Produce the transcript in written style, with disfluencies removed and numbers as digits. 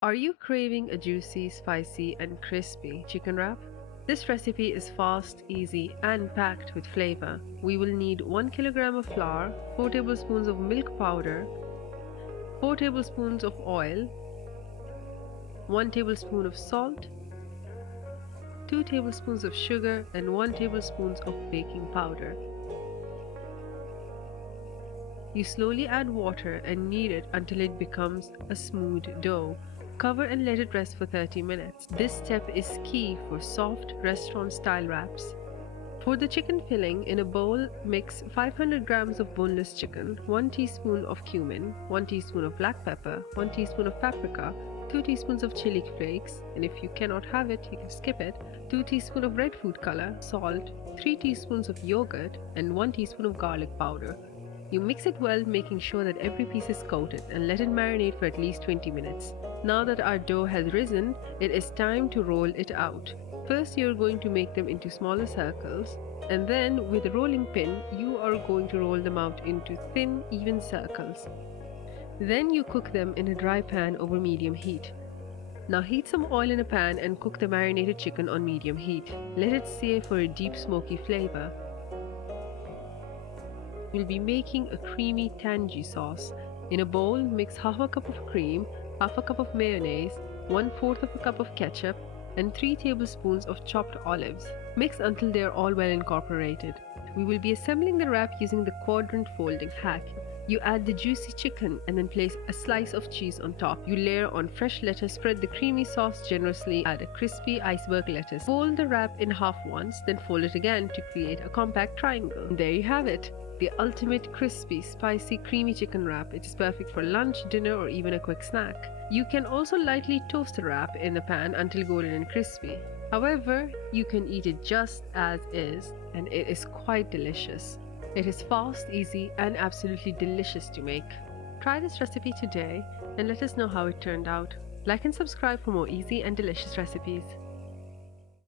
Are you craving a juicy, spicy, and crispy chicken wrap? This recipe is fast, easy, and packed with flavor. We will need 1 kilogram of flour, 4 tablespoons of milk powder, 4 tablespoons of oil, 1 tablespoon of salt, 2 tablespoons of sugar, and 1 tablespoon of baking powder. You slowly add water and knead it until it becomes a smooth dough. Cover and let it rest for 30 minutes. This step is key for soft restaurant-style wraps. For the chicken filling, in a bowl, mix 500 grams of boneless chicken, 1 teaspoon of cumin, 1 teaspoon of black pepper, 1 teaspoon of paprika, 2 teaspoons of chili flakes, and if you cannot have it, you can skip it, 2 teaspoons of red food color, salt, 3 teaspoons of yogurt, and 1 teaspoon of garlic powder. You mix it well, making sure that every piece is coated, and let it marinate for at least 20 minutes. Now that our dough has risen, it is time to roll it out. First, you are going to make them into smaller circles, and then with a rolling pin, you are going to roll them out into thin, even circles. Then you cook them in a dry pan over medium heat. Now heat some oil in a pan and cook the marinated chicken on medium heat. Let it sear for a deep smoky flavor. We'll be making a creamy tangy sauce. In a bowl, mix half a cup of cream, half a cup of mayonnaise, 1/4 of a cup of ketchup, and 3 tablespoons of chopped olives. Mix until they are all well incorporated. We will be assembling the wrap using the quadrant folding hack. You add the juicy chicken and then place a slice of cheese on top. You layer on fresh lettuce, spread the creamy sauce generously, add a crispy iceberg lettuce. Fold the wrap in half once, then fold it again to create a compact triangle. And there you have it, the ultimate crispy, spicy, creamy chicken wrap. It is perfect for lunch, dinner, or even a quick snack. You can also lightly toast the wrap in the pan until golden and crispy. However, you can eat it just as is, and it is quite delicious. It is fast, easy, and absolutely delicious to make. Try this recipe today and let us know how it turned out. Like and subscribe for more easy and delicious recipes.